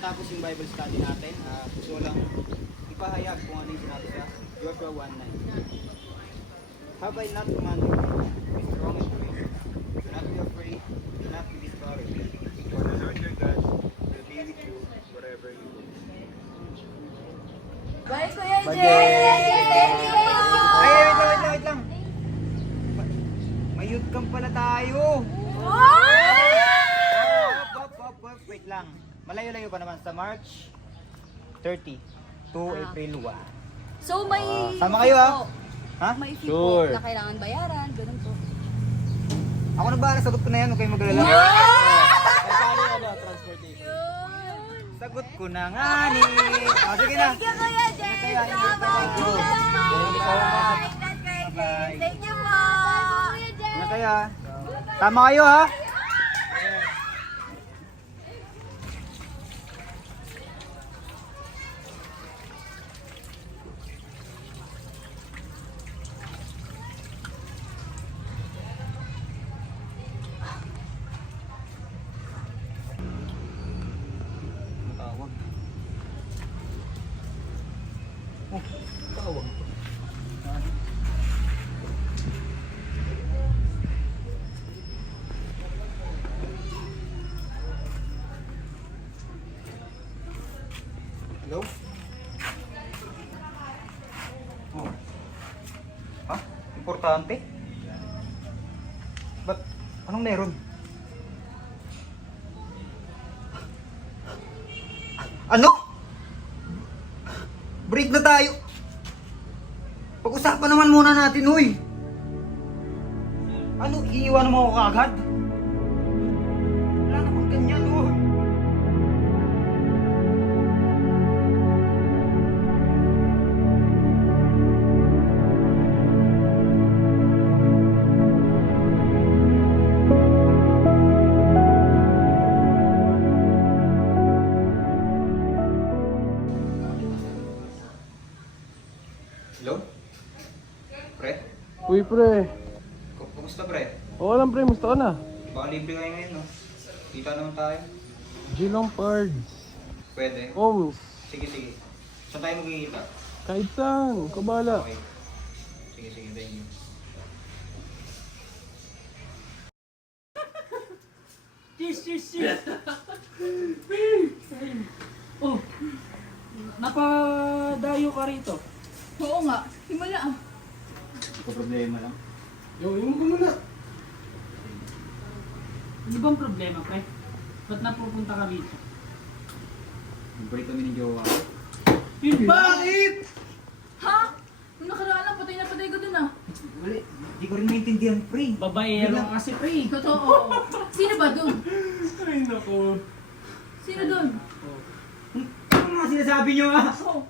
matapos yung Bible study natin, gusto ko lang ipahayag kung ano yung sinabi sa Joshua 1:9. Have I not commanded you? Be strong and brave. Do not be afraid. Do not be discouraged. For the Lord your God will be with you wherever you go. Bye, Kuya Bye, Jay! Jay! Thank you po! Ay, wait lang. May youth camp pala tayo. Up. Wait lang. Malayo-layo pa naman sa March 30 to April 1. So may Sama kayo, fee po. Ha? May fee Sure. po na kailangan bayaran, ganun po. Ako na ba? Sagot ko na yan. Huwag kayong magalala. Sagot ko na nga ni. Sige na. Thank you, Kuya Jay! Kaya, Salamat! Thank you. Bye! Thank you po! Ano kaya? Tama kayo ha? Tawag. Oh, tawag. Hello? Oh. Ha? Importante? Ba't? Anong meron? Ano? Break na tayo. Pag-usapan naman muna natin, huy. Ano, iiwanan mo ako kaagad? Wala namang ganyan, huy. Hello? Pre? Uy, pre. Kumusta, pre? Oo lang, pre. Musta ka na? Baka libre kayo ngayon, no? Kita naman tayo. G-Long Cards. Pwede. Homes. Sige. Saan tayo magkikita? Kahit saan. Kabala. Okay. Sige, thank you. Yes! Oh, napadayo ka rito. Oo nga, himala ah. Ito problema lang. Yo, yung ko muna. Ano bang problema, pre? Ba't napupunta ka rito? Nag-break kami ni Jowa. Bakit? Ha? Nung nakaraan lang, patay ko dun ah. Wala, di ko rin maintindihan, pre. Babaero kasi, pre. Totoo. Sino ba dun? Ay, nako. Sino dun? Ano mga sinasabi nyo, ha? Oh.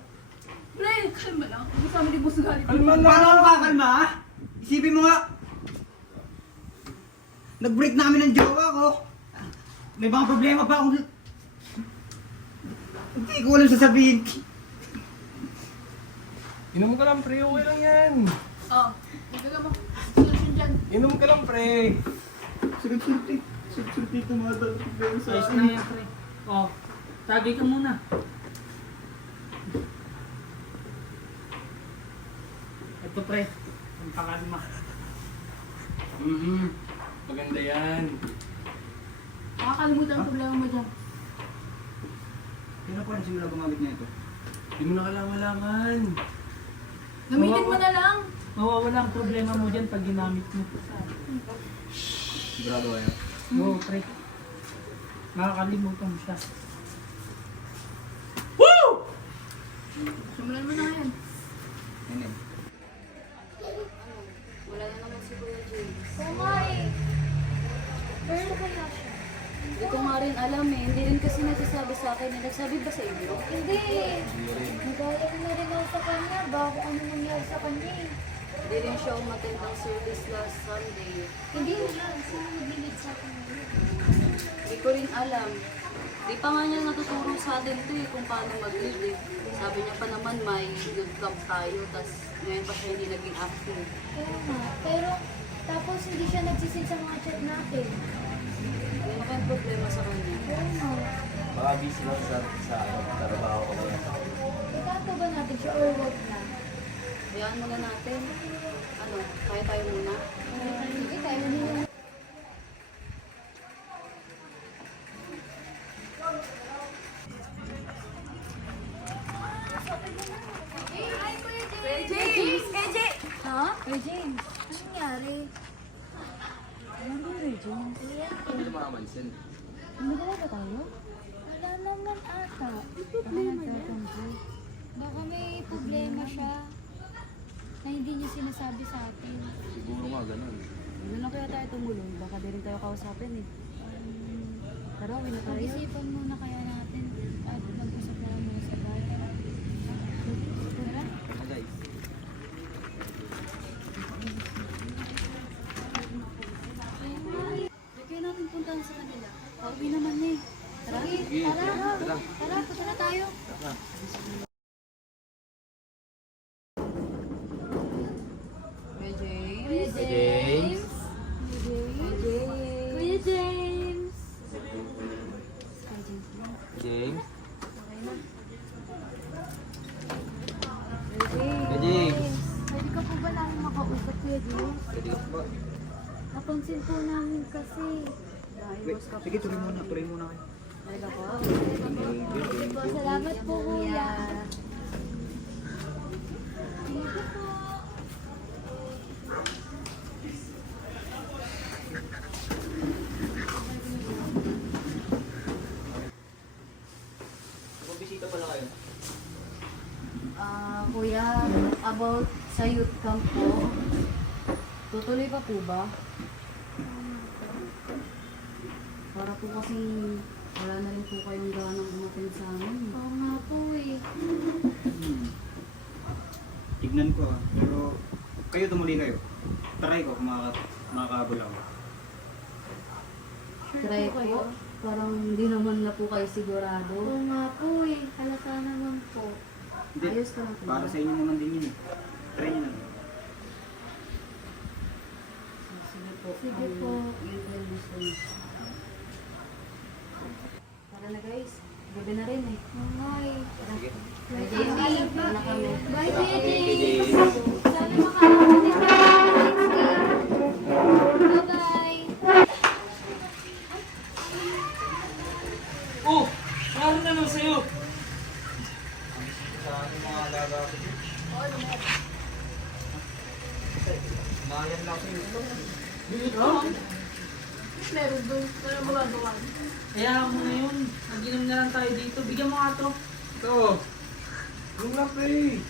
Pre, kalma lang. Kasama ni Boss Gali. Kalma lang. Paano ako kakalma, ha? Isipin mo nga. Nag-break na kami ng jowa ko. May mga problema pa akong... Hindi ko alam sasabihin. Inom ka lang, pre. Okay lang yan. Oo. Nagkaga mo. Solusyon dyan. Inom ka lang, pre. Sige, tumatang problema Ayos na yan, pre. Oh, tagay ka muna. Ito, pre. Ang pakalma. Maganda yan. Makakalimutan ang problema mo dyan. Kailan pa rin simula gumamit niya ito? Hindi mo na kailangan. Gamitin mo na lang. Mawawala ang problema mo dyan pag ginamit mo. Sigurado kayo? Oo, pre. Makakalimutan mo siya. Simulan mo na yan. Yan. Wala na naman si Kuya James. Kumari. Pero kaya siya? Hindi ko nga rin alam eh. Hindi rin kasi nagsasabi sa akin. Nagsabi ba sa inyo? Hindi. Nagaya na rin ako sa kanya. Baka ano nangyari sa kanya eh. Hindi rin siya umattend ng service last Sunday. Hindi siya. Sino nag-lead sa kanya? Hindi ko rin alam. Di pa nga niya natuturo sa atin ito eh kung paano mag-lead. Sabi niya pa naman may youth camp tayo. Tapos ngayon pa siya hindi naging active. Kaya nga. Pero tapos hindi siya nagsisid sa mga chat natin. Ano kayang problema sa kanya? Kaya nga. Baka busy lang sa trabaho ko ngayon. Ikato ba natin siya or work na? Hayaan muna natin. Ano, kaya tayo muna. Sige, tayo na nila. Ha? Kuya James, anong nangyari? Ano Kuya James? Hindi makamansin. Magdala ba tayo? Wala naman ata. Problema niya? Baka may problema siya na hindi niya sinasabi sa atin. Siguro nga ganun. Ano na kaya tayo tumulong? Baka di rin tayo kausapin eh. Tara, uwi na tayo. Pag-isipan muna kaya natin at mag-usap na lang muna sa bahay. Tara. Ano guys? Kaya natin puntahan sa kanila. Pauwi naman eh. Tara. Sige, tara. Tara. Tara, punta na tayo. Tara. Kuya James. Kuya James. Kuya James. James. Kuya James. Pwede ka po ba namin makausap, Kuya James? Pwede ka ba? Napansin po namin kasi. Wait, sige, tuloy muna kayo. Ay, ako. Sige po, salamat po, Kuya. Sige po. Bisita pala kayo. Kuya, about sa youth camp po, tutuloy pa po ba? Para po kasi wala na rin po kayong ganang umatin sa amin. Oo nga po eh. Tignan ko pero kayo tumuli kayo. Try ko kung makakahabol ako. Try po kayo? po, parang hindi naman na po kayo sigurado. Oo nga po eh. Halata naman po. Hindi, Ayos ka lang po. para sa inyo naman din yun eh. Try nyo na. Sige po. Sige po. Yun po yung gusto niyo. Tara na guys, gabi na rin eh. Oo nga eh. Sige. Bye, Jamie. Tara na kami. Bye, Kuya James. James. Sana makakapagod tayo next week. Bye-bye. Oh! Meron na lang sa'yo! Sa aking mga alaga ko. Mayan lang sa'yo. Kaya mo na yun. Nag-inom na lang tayo dito. Bigyan mo nga to. Ito. Yung na, pre.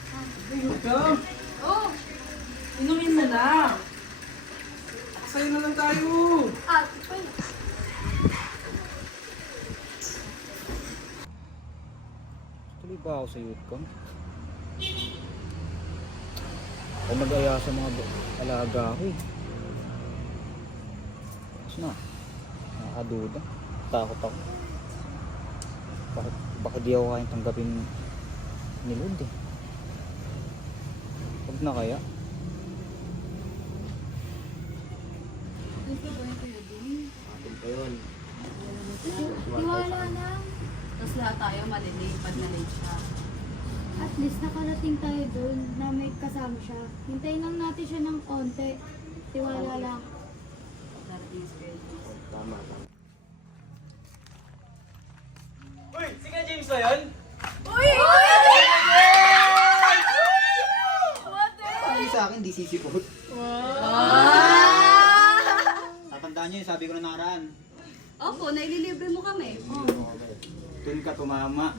Ito. Oh! Inumin mo na. Sa'yo na lang tayo. Tuloy ba ako sa youth camp? Ako nag-aya sa mga alaga ko eh. Tapos na. Nakakaduda. Takot ako. Baka di ako kayang tanggapin ni Lord eh. Huwag na kaya. Gusto ba yung Kuya James? Atin pa yun. Tiwala na. Tapos lahat tayo malilate pag na-late siya. At least nakarating tayo dun na may kasama siya. Hintayin lang natin siya ng konti. Tiwala lang. Darating si Kuya James. Tama. Uy, si Kuya James ba yun? Sabi sa akin, di sisipot. Tatandaan nyo yun, sabi ko na nakaraan. Opo, naililibre mo kami. Doon ka tumama.